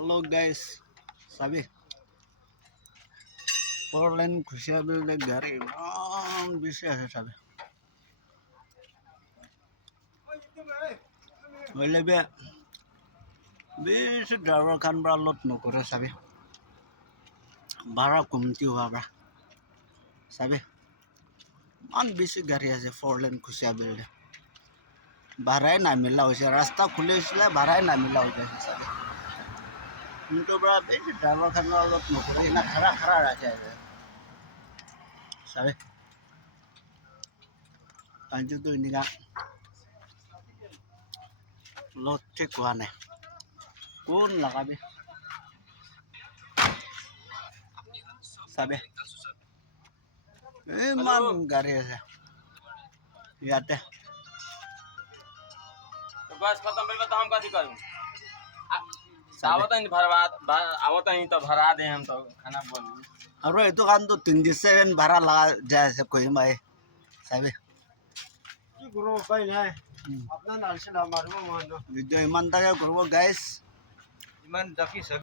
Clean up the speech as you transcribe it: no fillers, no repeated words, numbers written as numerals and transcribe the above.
Hello guys, sabi. 4 lane খুশিয়া বিলে গাড়ি ইমান বেশি আছে sabi. Wala be বেশি ড্রাইভার খান বড় lot নকরে sabi. ভাড়া কমতি হওয়া বড় sabi. মান বেশি গাড়ি আছে 4 lane খুশিয়া বিলে. ভাড়াই না মিলা হয়েছে রাস্তা খুলে আসলে ভাড়াই না মিলা হয়ে যাচ্ছে sabi. কিন্তু বড় বেশি ড্রাইভার খান বড় lot নকরে না খারা খারা রাখে sabi. Kanju tu ini kan lot cek wane kun lah kami sabi man gari aja ya teh तो बस खत्म भेल तो हम कथी करू आवत नहीं भरवा आवत नहीं तो भरा दे हम तो खाना बोली अरे itu kan tuh 3 bara lah jasa koi mai sabi কি করবো উপায় নাই আপনার নার্সিং আমার video iman tayo kurwa guys ইমান দেখি